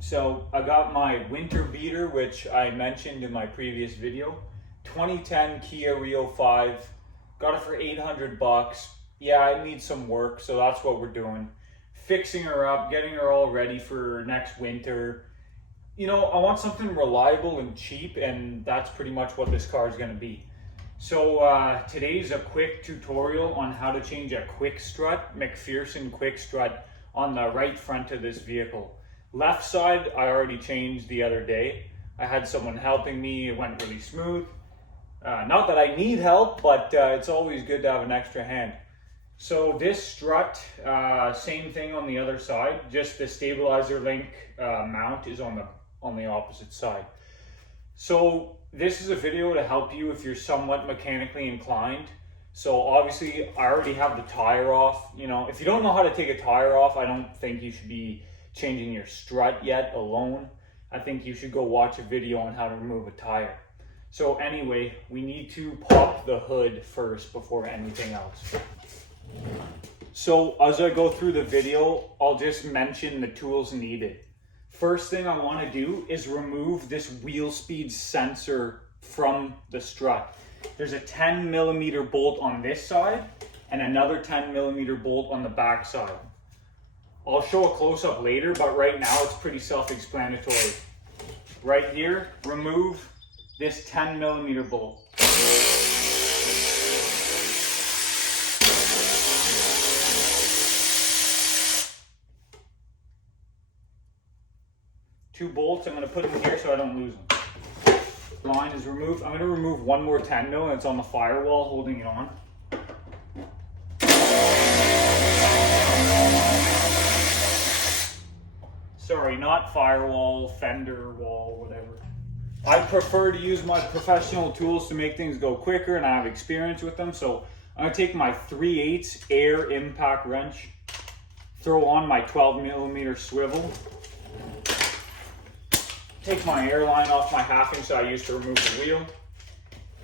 So I got my winter beater, which I mentioned in my previous video. 2010 Kia Rio 5. Got it for 800 bucks. Yeah, it needs some work, so that's what we're doing. Fixing her up, getting her all ready for next winter. You know, I want something reliable and cheap, and that's pretty much what this car is going to be. So today's a quick tutorial on how to change a quick strut, McPherson quick strut, on the right front of this vehicle. Left side, I already changed the other day. I had someone helping me, it went really smooth. Not that I need help, but it's always good to have an extra hand. So this strut, same thing on the other side, just the stabilizer link mount is on the opposite side. So this is a video to help you if you're somewhat mechanically inclined. So obviously I already have the tire off. You know, if you don't know how to take a tire off, I don't think you should be changing your strut yet alone. I think you should go watch a video on how to remove a tire. So anyway, we need to pop the hood first before anything else. So as I go through the video, I'll just mention the tools needed. First thing I want to do is remove this wheel speed sensor from the strut. There's a 10 millimeter bolt on this side and another 10 millimeter bolt on the back side. I'll show a close-up later, but right now it's pretty self-explanatory. Right here, remove this 10 millimeter bolt. Two bolts I'm going to put in here so I don't lose them. Line is removed. I'm going to remove one more 10 mil and it's on the firewall holding it on. Sorry, not firewall, fender wall, whatever. I prefer to use my professional tools to make things go quicker, and I have experience with them. So I'm going to take my 3/8 air impact wrench, throw on my 12 millimeter swivel, take my air line off my half inch that I used to remove the wheel,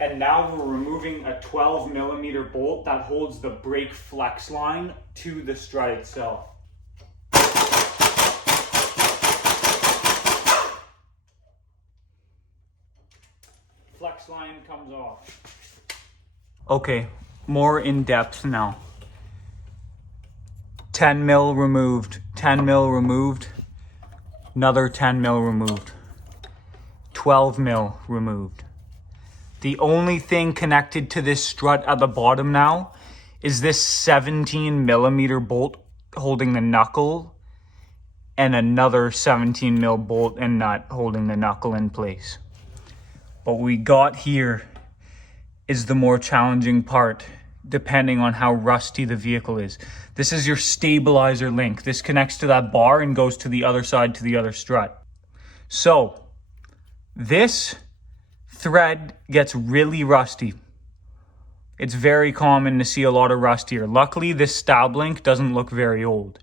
and now we're removing a 12 millimeter bolt that holds the brake flex line to the strut itself. Flex line comes off. Okay, more in depth now. 10 mil removed, 10 mil removed, another 10 mil removed, 12 mil removed. The only thing connected to this strut at the bottom now is this 17 millimeter bolt holding the knuckle and another 17 mil bolt and nut holding the knuckle in place. What we got here is the more challenging part, depending on how rusty the vehicle is. This is your stabilizer link. This connects to that bar and goes to the other side, to the other strut. So this thread gets really rusty. It's very common to see a lot of rust here. Luckily, this stab link doesn't look very old.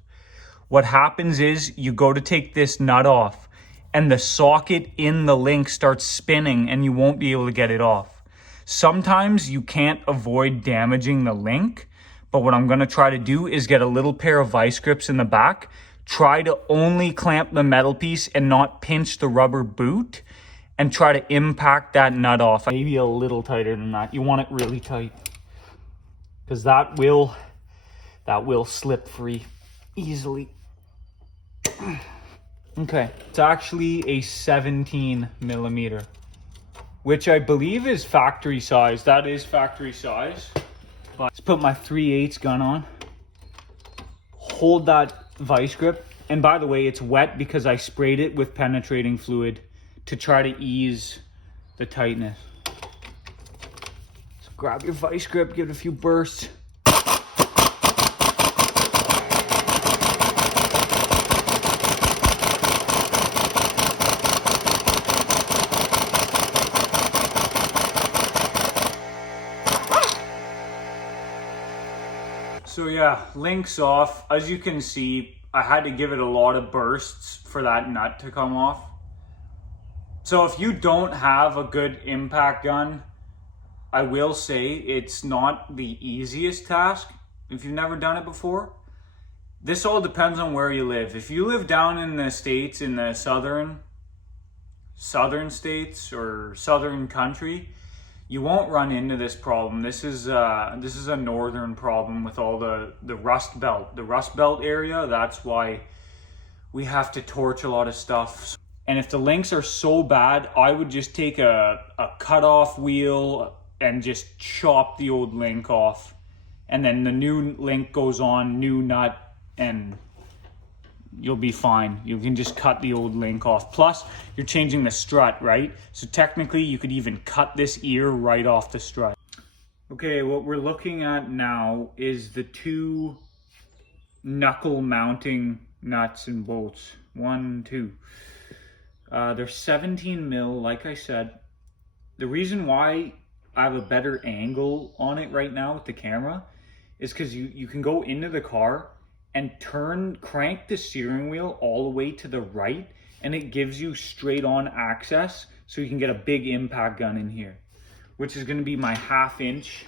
What happens is you go to take this nut off and the socket in the link starts spinning and you won't be able to get it off. Sometimes you can't avoid damaging the link, but what I'm gonna try to do is get a little pair of vice grips in the back, try to only clamp the metal piece and not pinch the rubber boot, and try to impact that nut off. Maybe a little tighter than that. You want it really tight, because that will slip free easily. Okay, it's actually a 17 millimeter, which I believe is factory size. That is factory size. But let's put my 3/8 gun on. Hold that vice grip. And by the way, it's wet because I sprayed it with penetrating fluid to try to ease the tightness. So grab your vice grip, give it a few bursts. So yeah, link's off. As you can see, I had to give it a lot of bursts for that nut to come off. So if you don't have a good impact gun, I will say it's not the easiest task if you've never done it before. This all depends on where you live. If you live down in the States, in the southern states or southern country, you won't run into this problem. This is a northern problem with all the rust belt. The rust belt area, that's why we have to torch a lot of stuff. And if the links are so bad, I would just take a cut-off wheel and just chop the old link off. And then the new link goes on, new nut, and you'll be fine. You can just cut the old link off. Plus, you're changing the strut, right? So technically, you could even cut this ear right off the strut. Okay, what we're looking at now is the two knuckle mounting nuts and bolts. 1, 2. They're 17 mil, like I said. The reason why I have a better angle on it right now with the camera is because you can go into the car and crank the steering wheel all the way to the right, and it gives you straight on access, so you can get a big impact gun in here, which is going to be my 1/2 inch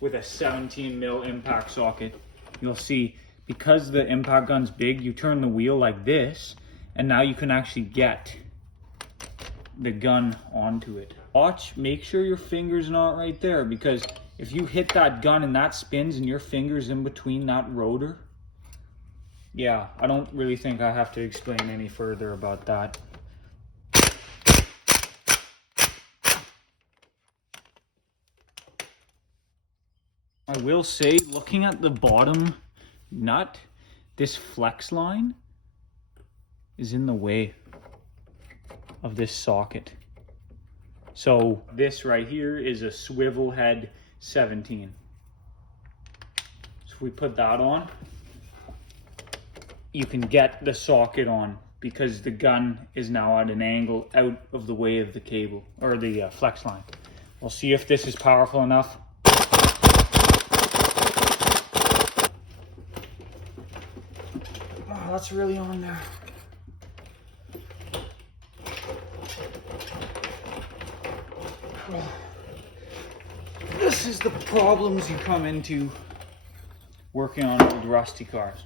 with a 17 mil impact socket. You'll see, because the impact gun's big, you turn the wheel like this, and now you can actually get the gun onto it. Watch, make sure your finger's not right there, because if you hit that gun and that spins and your finger's in between that rotor, yeah, I don't really think I have to explain any further about that. I will say, looking at the bottom nut, this flex line is in the way of this socket. So this right here is a swivel head 17. So if we put that on, you can get the socket on, because the gun is now at an angle out of the way of the cable, or the flex line. We'll see if this is powerful enough. Oh, that's really on there. This is the problems you come into working on old rusty cars.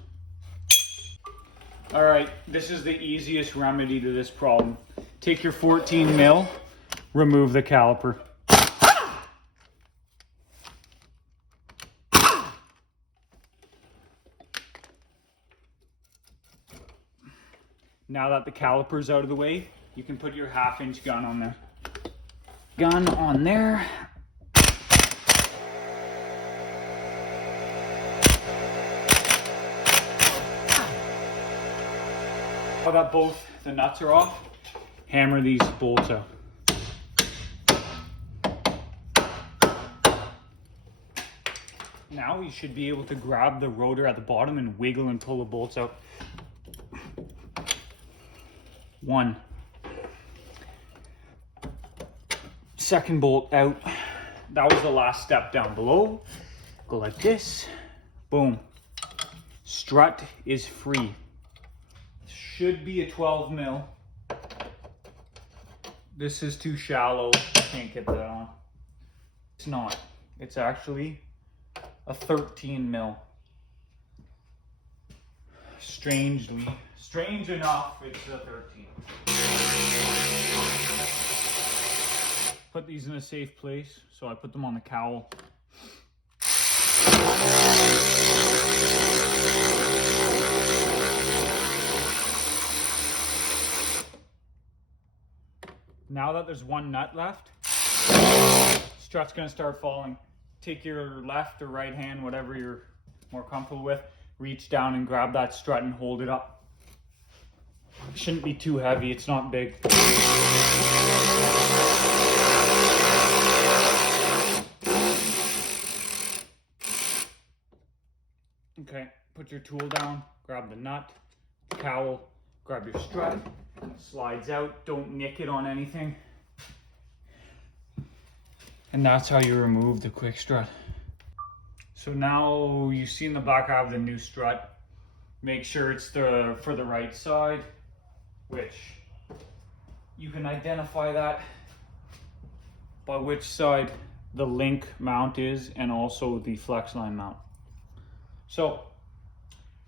All right, this is the easiest remedy to this problem. Take your 14 mil, remove the caliper. Now that the caliper's out of the way, you can put your 1/2 inch gun on there. Gun on there. Now that both the nuts are off, hammer these bolts out. Now you should be able to grab the rotor at the bottom and wiggle and pull the bolts out. 1. Second bolt out. That was the last step down below. Go like this. Boom. Strut is free. Should be a 12 mil. This is too shallow. I can't get that on. It's not. It's actually a 13 mil. Strange enough, it's a 13. Put these in a safe place, so I put them on the cowl. Now that there's one nut left, strut's gonna start falling. Take your left or right hand, whatever you're more comfortable with, reach down and grab that strut and hold it up. It shouldn't be too heavy, it's not big. Okay, put your tool down, grab the nut, the cowl, grab your strut, slides out, don't nick it on anything. And that's how you remove the quick strut. So now you see in the back I have the new strut. Make sure it's for the right side, which you can identify that by which side the link mount is and also the flex line mount. So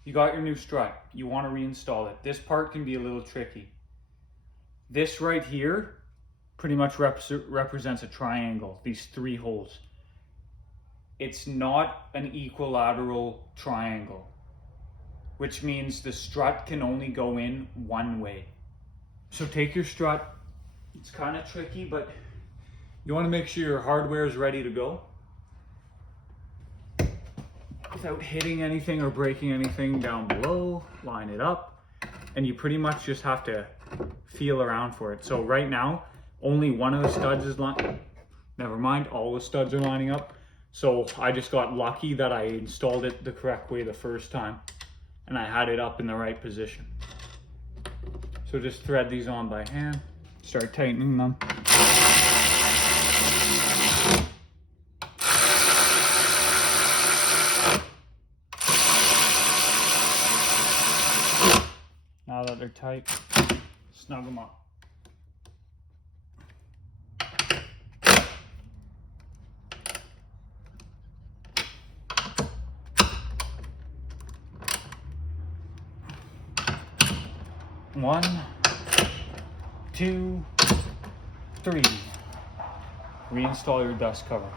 You got your new strut. You want to reinstall it. This part can be a little tricky. This right here pretty much represents a triangle, these 3 holes. It's not an equilateral triangle, which means the strut can only go in one way. So take your strut. It's kind of tricky, but you want to make sure your hardware is ready to go without hitting anything or breaking anything down below. Line it up, and you pretty much just have to feel around for it. So right now, only one of the studs is lined. Never mind, all the studs are lining up. So I just got lucky that I installed it the correct way the first time, and I had it up in the right position. So just thread these on by hand, start tightening them. Now that they're tight, snug them up. One, 2, 3. Reinstall your dust cover.